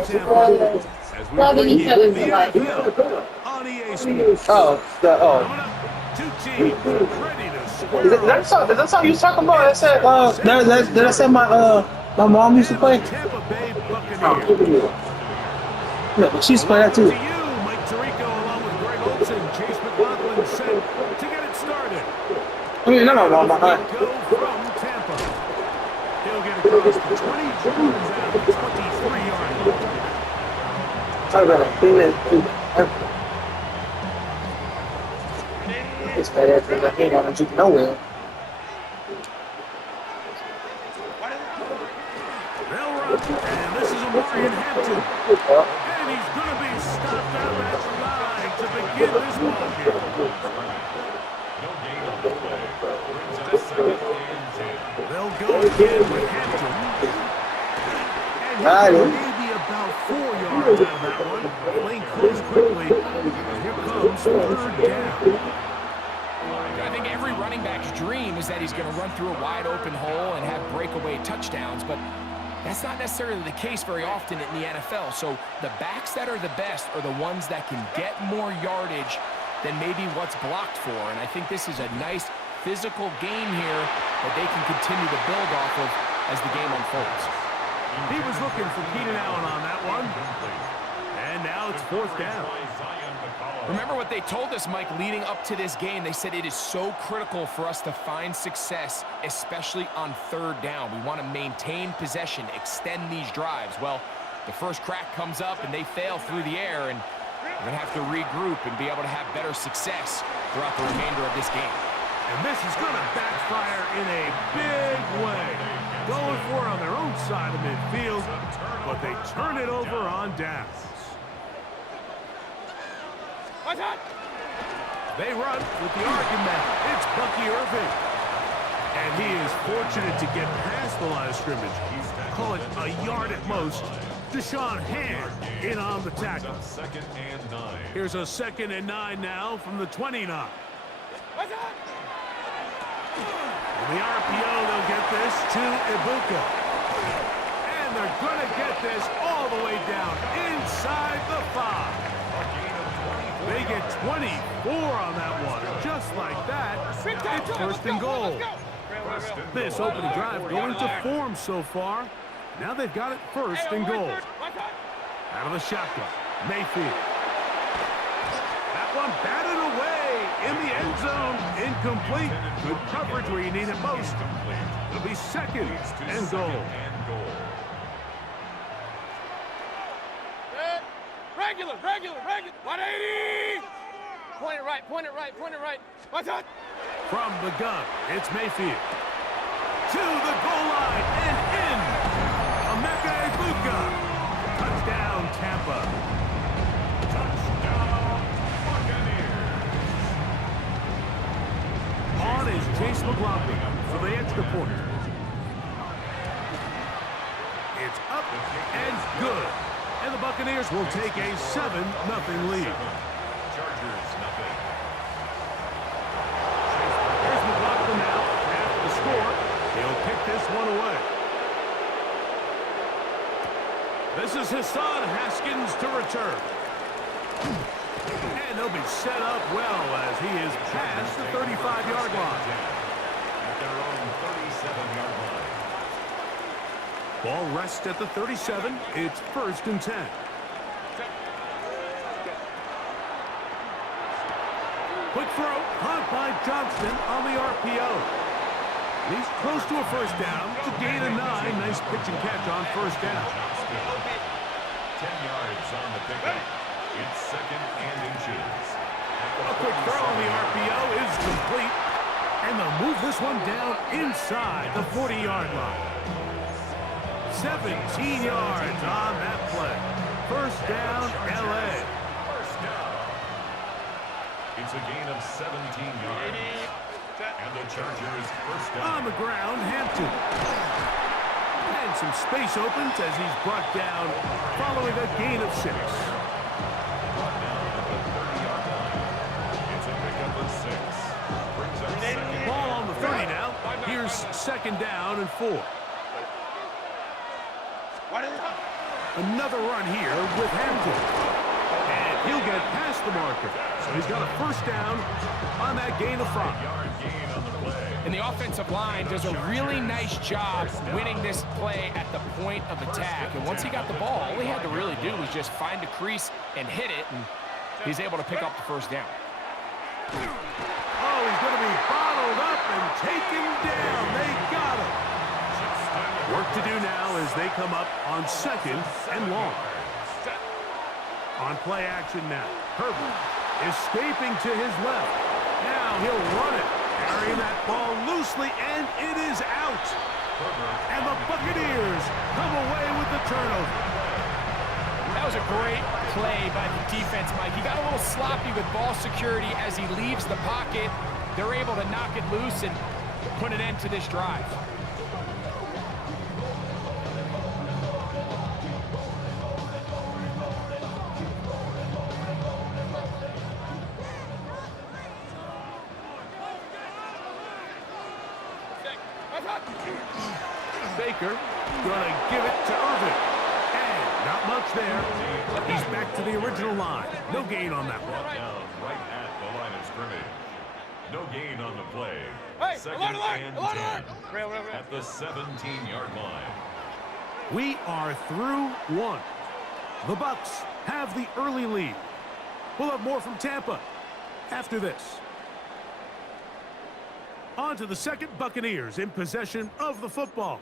Tampa. As we Loving bring each you other's the life. NFL on EA Sports. Coming up, two teams ready to square Is that song? Is that song you was talking about? That said, that said my mom used to play. Tampa Bay Buccaneers. Yeah, but she's playing that too. To you, Mike Tirico, along with Greg Olson, Chase McLaughlin, set to get it started. I mean, no. Go from Tampa. He'll get across the 20, runs out the 23-yard line. Talk about a thing that it's bad ass thing. I ain't gonna juke nowhere. They'll run, and this is Amarian Hampton. And he's going to be stopped out at the line to begin this ball game. They'll go again with Hampton. And maybe about 4 yards out of that one. Playing close quickly. Here comes third down. I think every running back's dream is that he's going to run through a wide open hole and have breakaway touchdowns, but that's not necessarily the case very often in the NFL. So the backs that are the best are the ones that can get more yardage than maybe what's blocked for. And I think this is a nice physical game here that they can continue to build off of as the game unfolds. He was looking for Keenan Allen on that one. And now it's fourth down. Remember what they told us, Mike, leading up to this game. They said it is so critical for us to find success, especially on third down. We want to maintain possession, extend these drives. Well, the first crack comes up and they fail through the air, and we're going to have to regroup and be able to have better success throughout the remainder of this game. And this is going to backfire in a big way. Going for it on their own side of midfield, but they turn it over on downs. They run with the argument. It's Bucky Irving. And he is fortunate to get past the line of scrimmage. Call it a yard at most. Deshaun Hand in on the tackle. Here's a 2nd and 9 now from the 29. In the RPO, they'll get this to Ibuka. And they're going to get this all the way down inside the 5. They get 24 on that one. Just like that, it's first and goal. This opening drive going to form so far. Now they've got it first and goal. Out of the shotgun, Mayfield. That one batted away in the end zone. Incomplete. Good coverage where you need it most. It'll be second and goal. Regular. 180. Point it right. What's that? From the gun, it's Mayfield. To the goal line and in. Emeka Ibuka. Touchdown, Tampa. Touchdown, Buccaneers. On is Chase McLaughlin for the extra point. It's up and good. And the Buccaneers will take a 7-0 lead. Chargers, nothing. Here's McLaughlin now. After the score, he'll pick this one away. This is Hassan Haskins to return. And they'll be set up well as he is past the 35-yard line. At their own 37-yard line. Ball rests at the 37. It's first and 10. Quick throw, caught by Johnston on the RPO. He's close to a first down. It's a gain of 9. Nice pitch and catch on first down. 10 yards on the pickup. It's second and inches. A quick throw on the RPO is complete. And they'll move this one down inside the 40-yard line. 17 yards on that play. First down, L.A. First down. It's a gain of 17 yards. And the Chargers first down. On the ground, Hampton. And some space opens as he's brought down following a gain of 6. Brought down at the 30-yard line. It's a pickup of 6. Brings up second. Ball on the 30 now. Here's second down and 4. Another run here with Hampton. And he'll get past the marker. So he's got a first down on that gain of 5. And the offensive line does a really nice job winning this play at the point of attack. And once he got the ball, all he had to really do was just find a crease and hit it, and he's able to pick up the first down. Oh, he's going to be bottled up and taken down. They got him. Work to do now as they come up on 2nd and long. On play action now. Herbert escaping to his left. Now he'll run it. Carrying that ball loosely, and it is out. And the Buccaneers come away with the turnover. That was a great play by the defense, Mike. He got a little sloppy with ball security as he leaves the pocket. They're able to knock it loose and put an end to this drive. Baker gonna give it to Irvin. And not much there. He's back to the original line. No gain on that one. Down right at the line of scrimmage. No gain on the play. Hey, Second alert, and alert, 10 alert. Real. at the 17-yard line. We are through 1. The Bucs have the early lead. We'll have more from Tampa after this. On to the 2nd, Buccaneers in possession of the football.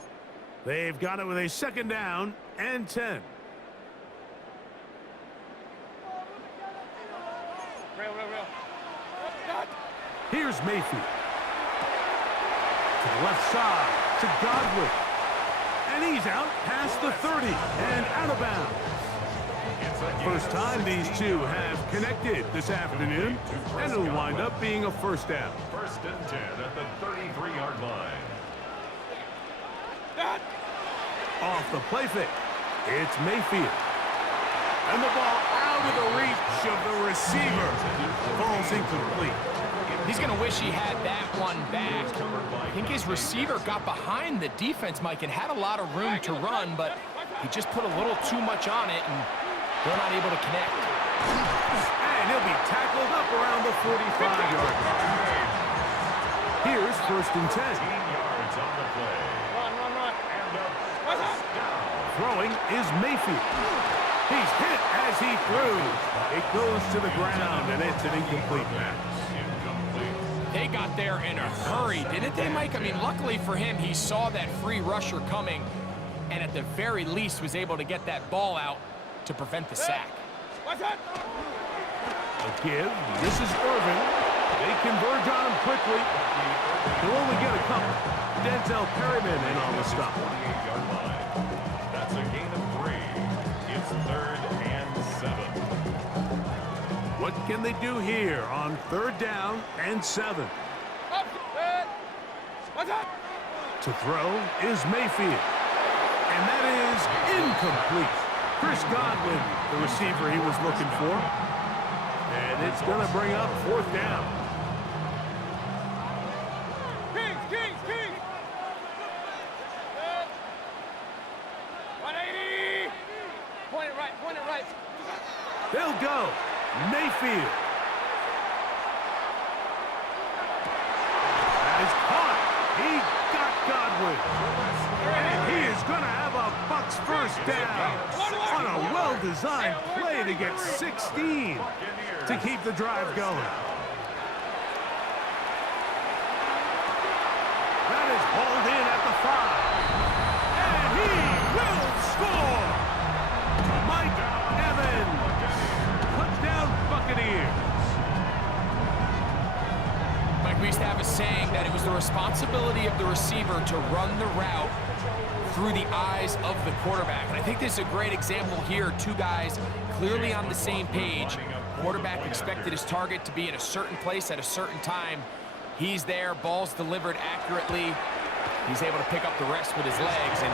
They've got it with a 2nd down and 10. Real. Here's Mayfield. To the left side to Godwin. And he's out past the 30 and out of bounds. First time these two have connected this afternoon, and it'll wind up being a first down. 1st and 10 at the 33-yard line. Off the play fake, it's Mayfield. And the ball out of the reach of the receiver. Falls incomplete. He's going to wish he had that one back. I think his receiver got behind the defense, Mike, and had a lot of room to run, but he just put a little too much on it, and they're not able to connect. And he'll be tackled up around the 45-yard line. Here's 1st and 10. 15 yards on the play. Run. And a first down. Throwing is Mayfield. He's hit as he threw. It goes to the ground, and it's an incomplete pass. They got there in a hurry, didn't they, Mike? I mean, luckily for him, he saw that free rusher coming, and at the very least was able to get that ball out to prevent the sack. A give. This is Irvin. They converge on him quickly. They'll only get a couple. Denzel Perryman in on the stop. 28-yard line. That's a gain of 3. It's 3rd and 7. What can they do here on 3rd down and 7? To throw is Mayfield. And that is incomplete. Chris Godwin, the receiver he was looking for. And it's going to bring up 4th down. Kings. 180. Point it right. They'll go. Mayfield. That is caught. He got Godwin. And he is going to have a Bucs first down on a well-designed play to get 16 to keep the drive going. That is hauled in at the 5. And he will score. Mike Evans. Touchdown Buccaneers. Mike, we used to have a saying that it was the responsibility of the receiver to run the route through the eyes of the quarterback. And I think this is a great example here. Two guys clearly on the same page. Quarterback expected his target to be in a certain place at a certain time. He's there, ball's delivered accurately. He's able to pick up the rest with his legs, and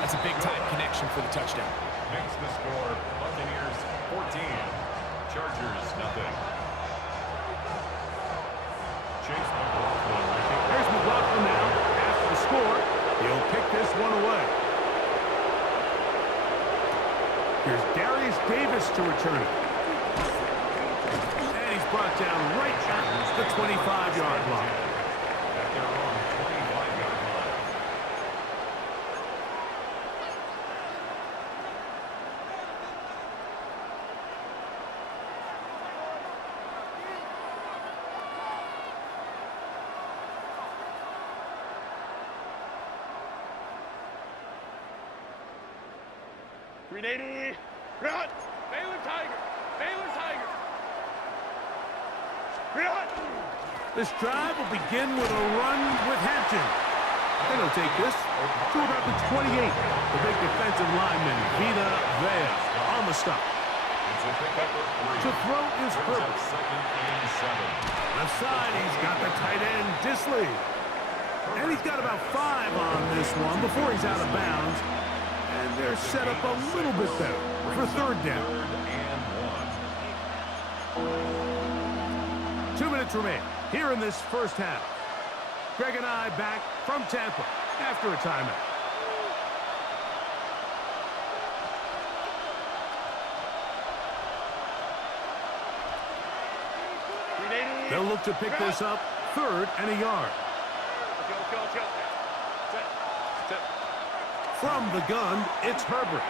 that's a big-time connection for the touchdown. Makes the score Buccaneers 14, Chargers nothing. Chase McLaughlin. There's McLaughlin now. After the score, he'll pick this one away. Here's Darius Davis to return it. And he's brought down right at the 25-yard line. At their own 25-yard line. Grenade! Run! Baylor Tiger! Baylor Tiger! Run! This drive will begin with a run with Hampton. Then he'll take this to about the 28. The big defensive lineman, Vita Vea, on the stop. It's a pickup of 3. To throw is First Herbert. out, 2nd and 7. Left side, he's got the tight end, Disley. And he's got about 5 on this one before he's out of bounds. And they're set up a little bit better for third down. 3rd and 1. 2 minutes remain here in this first half. Greg and I back from Tampa after a timeout. Grenade! They'll look to pick this up 3rd and a yard. Let's go. Set. From the gun, it's Herbert.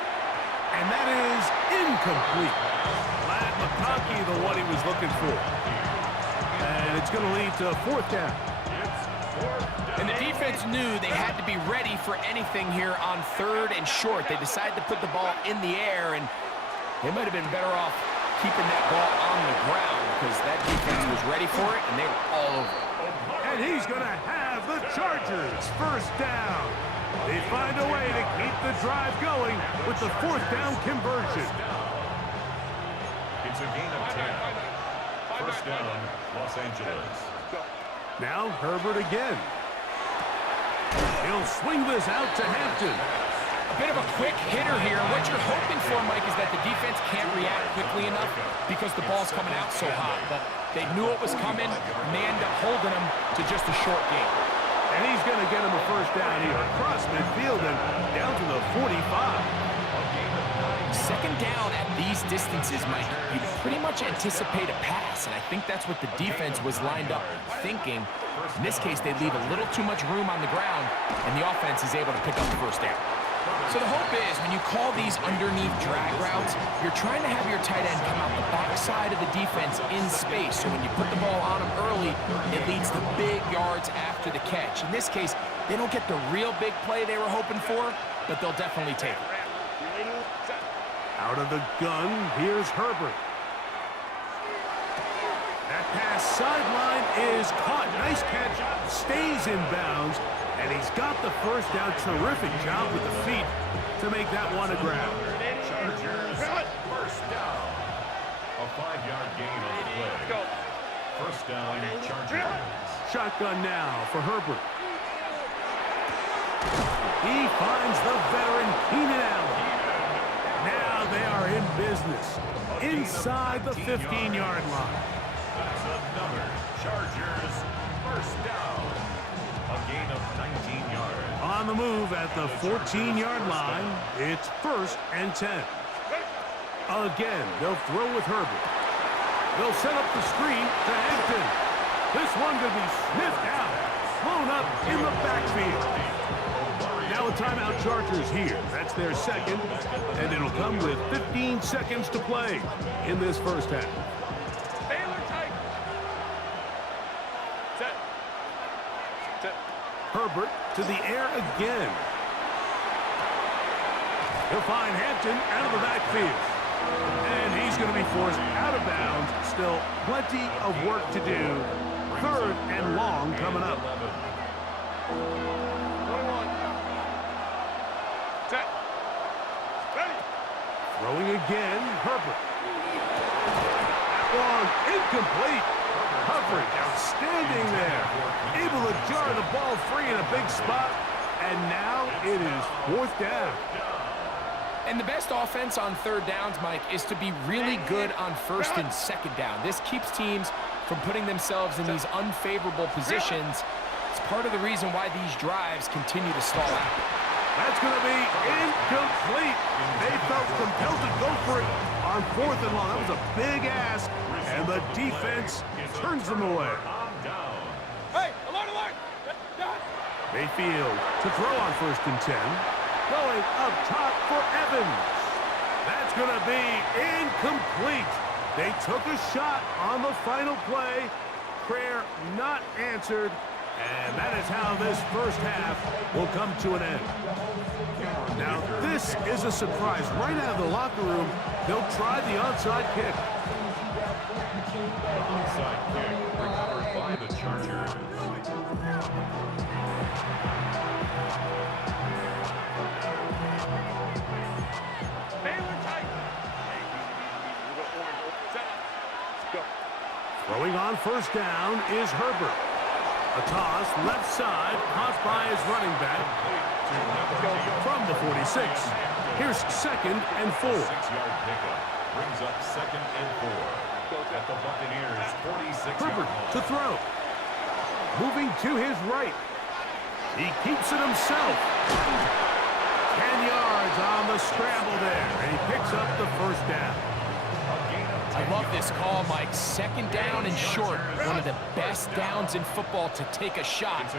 And that is incomplete. Glad McConkey the one he was looking for. And it's going to lead to 4th down. And the defense knew they had to be ready for anything here on 3rd and short. They decided to put the ball in the air, and they might have been better off keeping that ball on the ground because that defense was ready for it, and they were all over it. And he's going to have the Chargers 1st down. They find a way to keep the drive going with the 4th down conversion. It's a gain of 10. 1st down, Los Angeles. Now Herbert again. He'll swing this out to Hampton. A bit of a quick hitter here. What you're hoping for, Mike, is that the defense can't react quickly enough because the ball's coming out so hot. But they knew it was coming, and they end up holding them to just a short game. And he's going to get him a 1st down here across midfield and down to the 45. 2nd down at these distances, Mike, you pretty much anticipate a pass, and I think that's what the defense was lined up thinking. In this case, they leave a little too much room on the ground, and the offense is able to pick up the 1st down. So the hope is, when you call these underneath drag routes, you're trying to have your tight end come out the backside of the defense in space, so when you put the ball on him early, it leads to big yards after the catch. In this case, they don't get the real big play they were hoping for, but they'll definitely take it. Out of the gun, here's Herbert. That pass sideline is caught. Nice catch, stays in bounds, and he's got the 1st down. Terrific job with the feet to make that one a grab. Chargers, 1st down. A 5-yard gain on the play. 1st down, Chargers. Shotgun now for Herbert. He finds the veteran Keenan Allen. Now they are in business inside the 15-yard line. That's another Chargers 1st down. A gain of 19 yards. On the move at the 14-yard line, it's 1st and 10. Again, they'll throw with Herbert. They'll set up the screen to Hampton. This one could be sniffed out, blown up in the backfield. Now a timeout, Chargers here. That's their 2nd, and it'll come with 15 seconds to play in this 1st half. Baylor Tiger! Set. Herbert to the air again. He'll find Hampton out of the backfield. And he's going to be forced out of bounds. Still plenty of work to do. 3rd and long coming up. 21. Set. Ready. Throwing again, Herbert. That one incomplete. Coverage outstanding there. Able to jar the ball free in a big spot. And now it is 4th down. And the best offense on 3rd downs, Mike, is to be really good on 1st and 2nd down. This keeps teams from putting themselves in these unfavorable positions. It's part of the reason why these drives continue to stall out. That's going to be incomplete. They felt compelled to go for it on 4th and long. That was a big ask, and the defense turns them away. Hey, alert! Mayfield to throw on 1st and 10. Going up top for Evans. That's going to be incomplete. They took a shot on the final play. Prayer not answered. And that is how this first half will come to an end. Now, this is a surprise. Right out of the locker room, they'll try the onside kick. Onside kick recovered by the Chargers. Throwing on 1st down is Herbert. A toss, left side, caught by his running back from the 46. Here's 2nd and 4. 6-yard pickup brings up 2nd and 4. At the Buccaneers' 46-yard Herbert line. to throw. Moving to his right. He keeps it himself. 10 yards on the scramble there, and he picks up the 1st down. I love this call, Mike. 2nd down and short. One of the best downs in football to take a shot.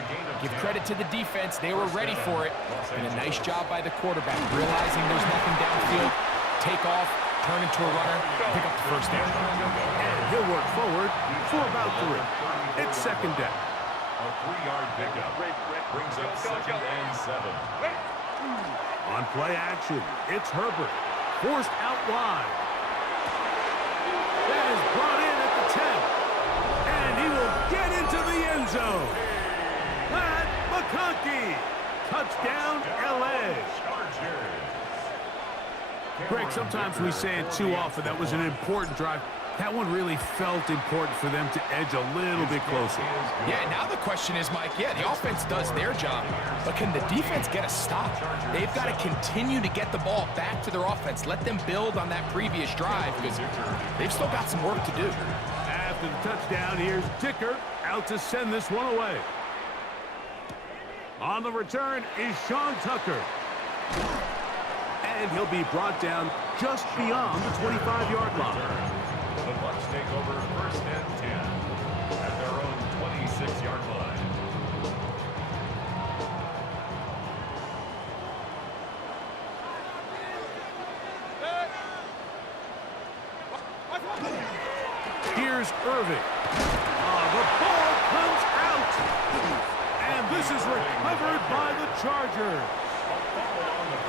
Give credit to the defense. They were ready for it. And a nice job by the quarterback, realizing there's nothing downfield. Take off, turn into a runner, pick up the 1st down. And he'll work forward for about 3. It's 2nd down. A 3-yard pickup brings up 2nd and 7. On play action, it's Herbert. Forced out wide. That is brought in at the 10. And he will get into the end zone. Pat McConkey. Touchdown, L.A. Greg, sometimes we say it too often. That was an important drive. That one really felt important for them to edge a little bit closer. Yeah, now the question is, Mike, yeah, the offense does their job, but can the defense get a stop? They've got to continue to get the ball back to their offense. Let them build on that previous drive because they've still got some work to do. After the touchdown, here's Dicker out to send this one away. On the return is Sean Tucker. And he'll be brought down just beyond the 25-yard line. The Bucs take over 1st and 10 at their own 26-yard line. Here's Irving. The ball comes out. And this is recovered by the Chargers.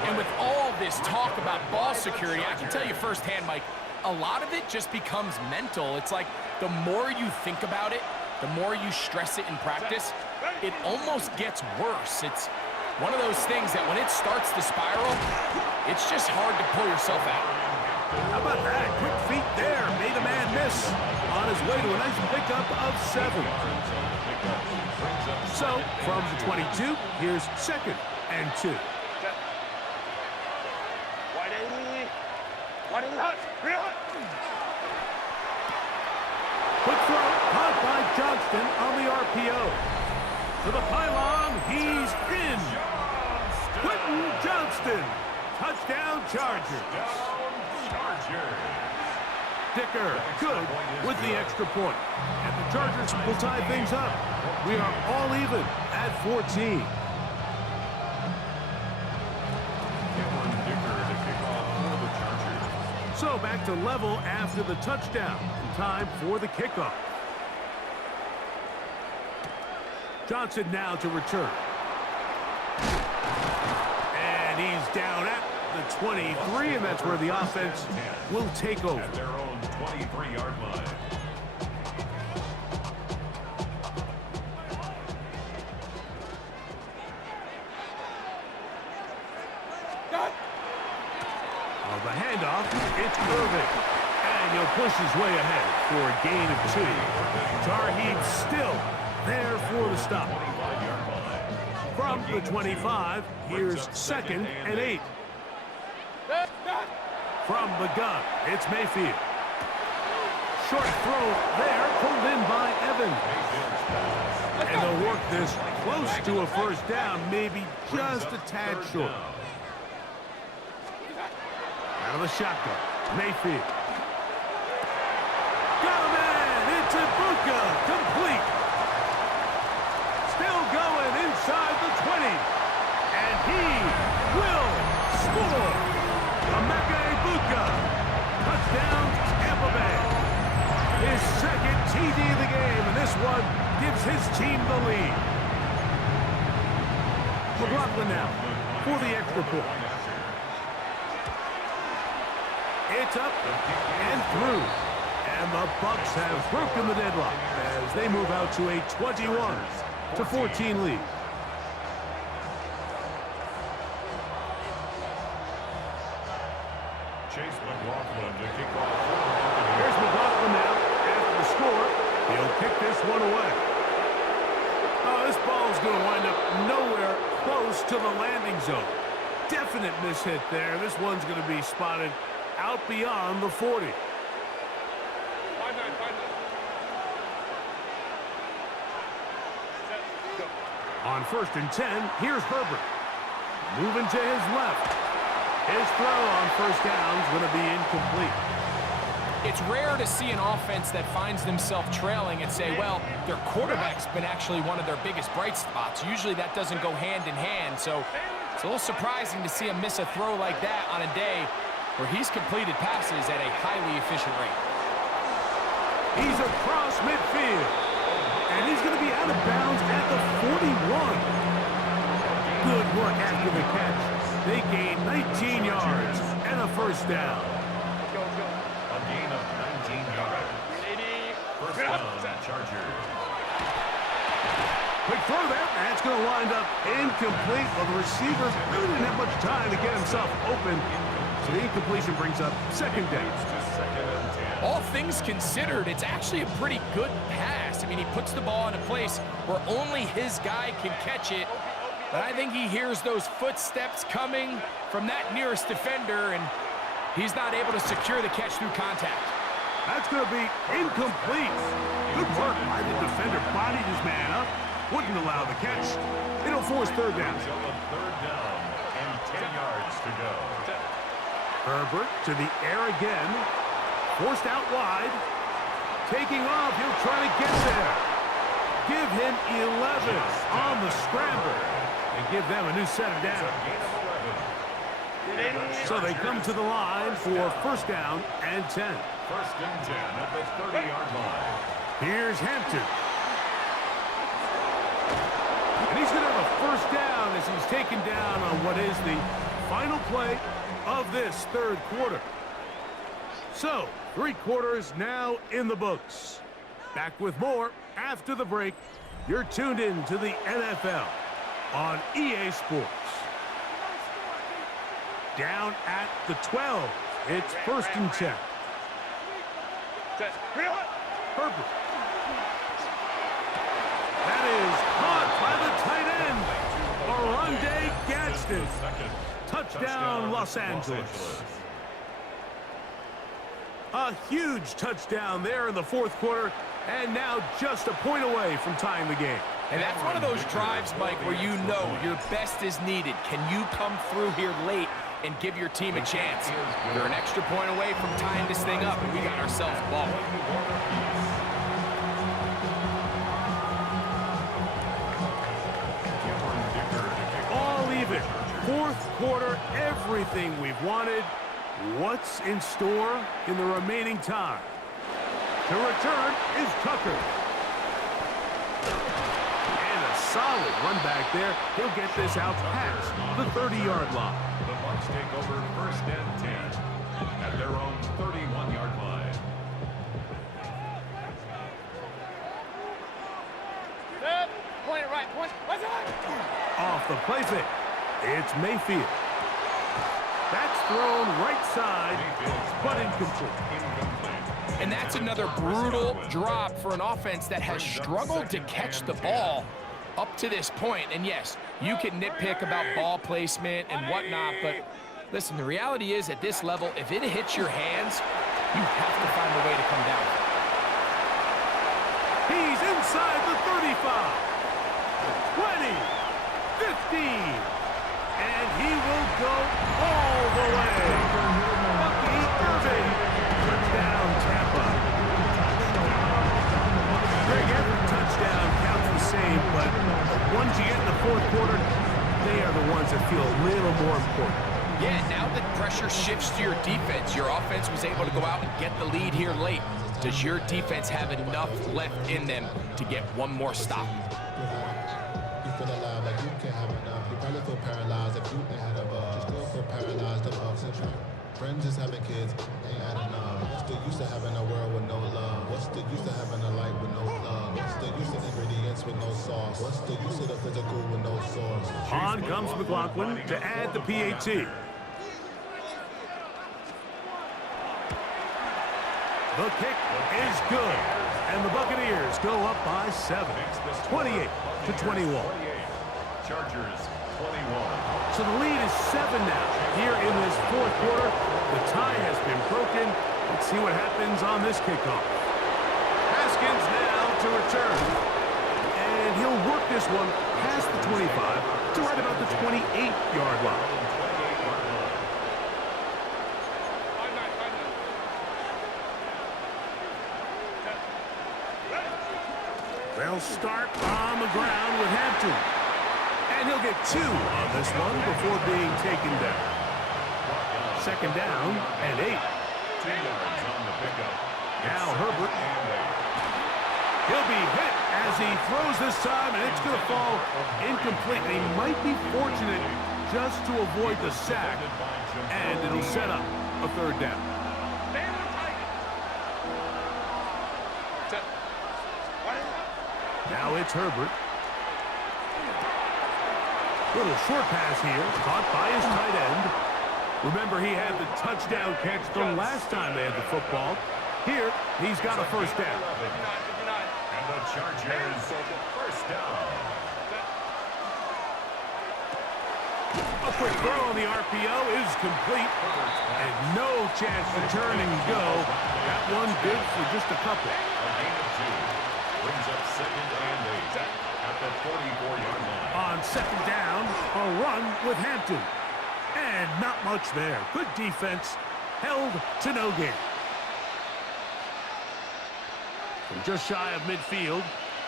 And with all this talk about ball security, I can tell you firsthand, Mike, a lot of it just becomes mental. It's like the more you think about it, the more you stress it in practice, it almost gets worse. It's one of those things that when it starts to spiral, it's just hard to pull yourself out. How about that? Quick feet there. Made a man miss. On his way to a nice pickup of 7. So, from the 22, here's 2nd and 2. Quick throw, caught by Johnston on the RPO. To the pylon, he's in. Quentin Johnston. Touchdown, Chargers. Dicker, good with the extra point. And the Chargers will tie things up. We are all even at 14. So back to level after the touchdown. And time for the kickoff. Johnson now to return. And he's down at the 23, and that's where the offense will take over. At their own 23-yard line. The handoff, it's Irving. And he'll push his way ahead for a gain of 2. Tarheed still there for the stop. From the 25, here's 2nd and 8. From the gun, it's Mayfield. short throw there, pulled in by Evans. And they'll work this close to a first down, maybe just a tad short. Out of the shotgun, Mayfield. Got him in! It's Ibuka, complete. Still going inside the 20. And he will score. Emeka Ibuka. Touchdown, Tampa Bay. His second TD of the game, and this one gives his team the lead. McLaughlin now for the extra point. It's up and through. And the Bucs have broken the deadlock as they move out to a 21-14 lead. Chase McLaughlin to kick off. Here's McLaughlin now after the score. He'll kick this one away. Oh, this ball's going to wind up nowhere close to the landing zone. Definite mishit there. This one's going to be spotted out beyond the 40. On 1st and 10, here's Herbert. Moving to his left. His throw on first down is going to be incomplete. It's rare to see an offense that finds themselves trailing and say, well, their quarterback's been actually one of their biggest bright spots. Usually that doesn't go hand in hand, so it's a little surprising to see him miss a throw like that on a day where he's completed passes at a highly efficient rate. He's across midfield, and he's going to be out of bounds at the 41. Good work after the catch. They gain 19 yards and a first down. A gain of 19 yards. First down, Chargers. Quick throw there, and it's going to wind up incomplete. Well, the receiver really didn't have much time to get himself open. So the incompletion brings up second down. All things considered, it's actually a pretty good pass. I mean, he puts the ball in a place where only his guy can catch it. But I think he hears those footsteps coming from that nearest defender, and he's not able to secure the catch through contact. That's going to be incomplete. Good work by the defender. Bodied his man up. Wouldn't allow the catch. It'll force third down. Third down and 10 yards to go. Herbert to the air again. Forced out wide. Taking off. He'll try to get there. Give him 11 on the scramble. And give them a new set of downs. So they come to the line for first down and 10. First and 10 at the 30-yard line. Here's Hampton. And he's going to have a first down as he's taken down on what is the final play of this third quarter. So, 3 quarters now in the books. Back with more after the break. You're tuned in to the NFL on EA Sports. Down at the 12. It's first and 10. Herbert. That is caught by the tight end, Oronde Gadsden. Touchdown, Los Angeles. A huge touchdown there in the fourth quarter, and now just a point away from tying the game. And that's one of those drives, Mike, where you know your best is needed. Can you come through here late and give your team a chance? They're an extra point away from tying this thing up, and we got ourselves a ball. All even. Fourth quarter, everything we've wanted. What's in store in the remaining time? The return is Tucker. And a solid run back there. He'll get this out past the 30-yard line. The Bucs take over first and 10 at their own 31-yard line. Point it right. Point. What's that? Off the play fake. It's Mayfield. That's thrown right side, but incomplete. And that's another brutal drop for an offense that has struggled to catch the ball up to this point. And yes, you can nitpick about ball placement and whatnot, but listen, the reality is at this level, if it hits your hands, you have to find a way to come down. He's inside the 35. 20. 15. And he will go all the way. Bucky Irving. Touchdown, Tampa. Greg, every touchdown counts the same, but the ones you get in the fourth quarter, they are the ones that feel a little more important. Yeah, now that pressure shifts to your defense, your offense was able to go out and get the lead here late. Does your defense have enough left in them to get one more stop? You feel alive, like you can't have enough. You probably feel paralyzed if you ain't had enough. You still feel paralyzed above century. Friends is having kids, ain't had enough. What's the use of having a world with no love? What's the use of having a life with no love? What's the use of ingredients with no sauce? What's the use of the physical with no source? On comes McLaughlin to add the PAT. The kick is good, and the Buccaneers go up by 7, 28-21. Chargers 21. So the lead is 7 now. Here in this fourth quarter, the tie has been broken. Let's see what happens on this kickoff. Haskins now to return. And he'll work this one past the 25 to right about the 28-yard line. They'll start on the ground with Hampton. And he'll get 2 on this one before being taken down. Second down and 8. 2 yards on the pickup. Now Herbert. He'll be hit as he throws this time, and it's going to fall incomplete. He might be fortunate just to avoid the sack, and it'll set up a third down. Now it's Herbert. Little short pass here, caught by his tight end. Remember, he had the touchdown catch the last time they had the football. Here, he's got a first down. And the Chargers first down. A quick throw on the RPO is complete. And no chance to turn and go. That one good for just a couple. A gain of 2. Brings up 2nd and 8 at the 44-yard line. On second down, a run with Hampton. And not much there. Good defense. Held to no gain. From just shy of midfield,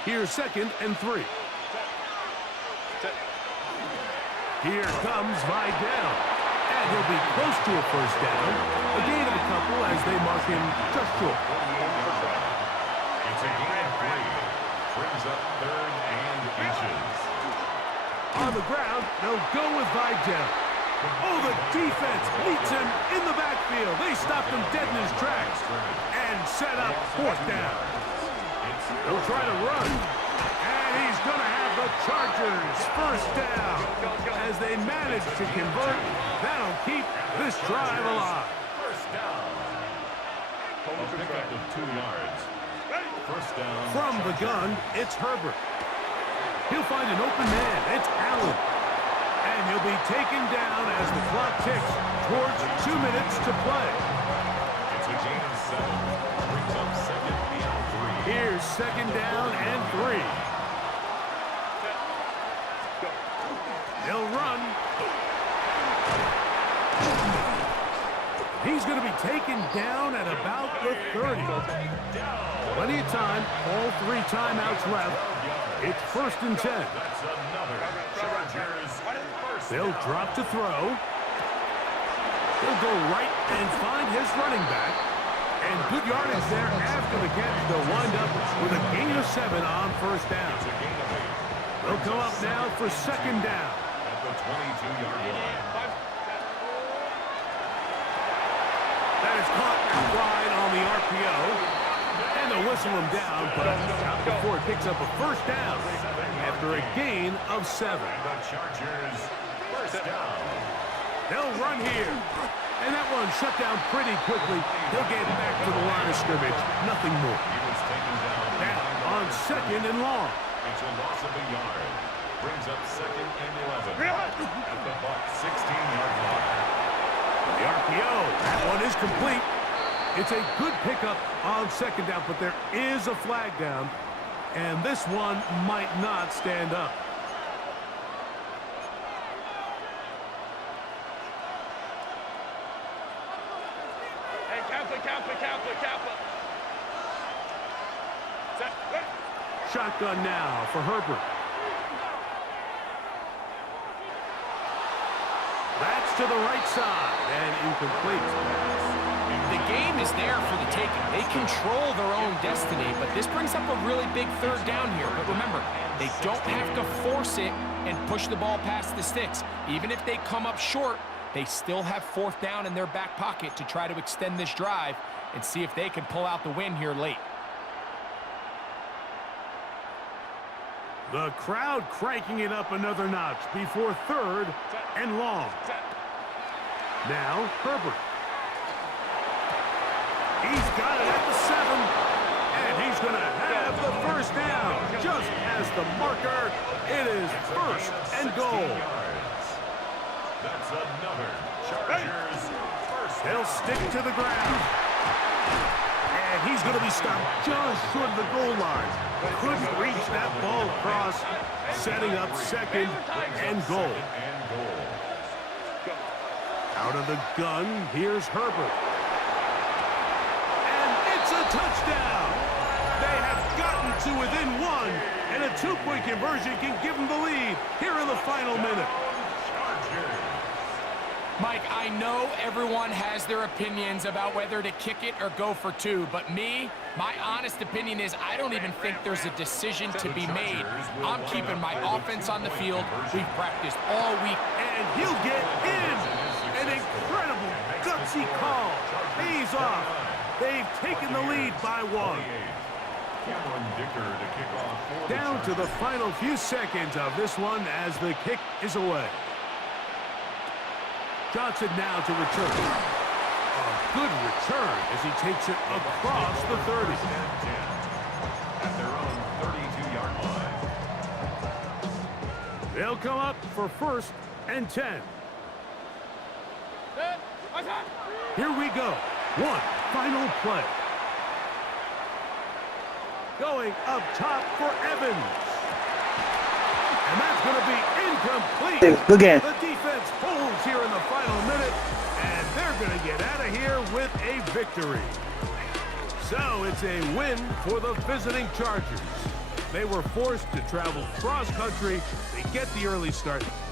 here's 2nd and 3. Here comes Vidal. And he'll be close to a first down. A gain of a couple as they mark him just short. It's a gain of 3. Brings up 3rd and inches. On the ground, they'll go with Vidal. Oh, the defense meets him in the backfield. They stopped him dead in his tracks and set up 4th down. They'll try to run, and he's going to have the Chargers first down. As they manage to convert, that'll keep this drive alive. First down. A pickup of 2 yards. First down. From the gun, it's Herbert. He'll find an open man. It's Allen. And he'll be taken down as the clock ticks towards 2 minutes to play. It's a gain of 7. Brings up 2nd and 3. Here's 2nd down and 3. They'll run. He's going to be taken down at about the 30. Plenty of time. All 3 timeouts left. It's 1st and 10. That's another Chargers first They'll down. drop to throw. He'll go right and find his running back. And good yardage there after the catch. They'll wind up with a gain of 7 on first down. It's a gain of 8. They'll come up now for 2nd down. At the 22-yard line. That is caught wide on the RPO. And they'll whistle him down, but not before it picks up a first down after a gain of 7. The Chargers first down. They'll run here. And that one shut down pretty quickly. He'll get back to the line of scrimmage. Nothing more. He was taken down. Now on 2nd and long. It's a loss of a yard. Brings up 2nd and 11. At the Buck 16-yard line. The RPO. That one is complete. It's a good pickup on 2nd down, but there is a flag down. And this one might not stand up. Hey, Kappa. Set. Shotgun now for Herbert. That's to the right side and incomplete. The game is there for the taking. They control their own destiny, but this brings up a really big third down here. But remember, they don't have to force it and push the ball past the sticks. Even if they come up short, they still have fourth down in their back pocket to try to extend this drive and see if they can pull out the win here late. The crowd cranking it up another notch before third and long. Now Herbert. He's got it at the 7, and he's going to have the first down. Just as the marker, it is first and goal. That's another Chargers first. They'll stick to the ground. And he's going to be stopped just short of the goal line. Couldn't reach that ball across, setting up second and goal. Out of the gun, here's Herbert. And it's a touchdown. They have gotten to within one, and a two-point conversion can give them the lead here in the final minute. Mike, I know everyone has their opinions about whether to kick it or go for two, but me, my honest opinion is I don't even think there's a decision to be made. I'm keeping my offense on the field. We've practiced all week. And he'll get in. An incredible, gutsy call. Pays off. They've taken the lead by one. Down to the final few seconds of this one as the kick is away. Johnson now to return. A good return as he takes it across the 30. At their own 32-yard line. They'll come up for first and 10. Here we go. One final play. Going up top for Evans. And that's going to be incomplete. Good game. The defense holds here in the final minute, and they're going to get out of here with a victory. So it's a win for the visiting Chargers. They were forced to travel cross-country. They get the early start.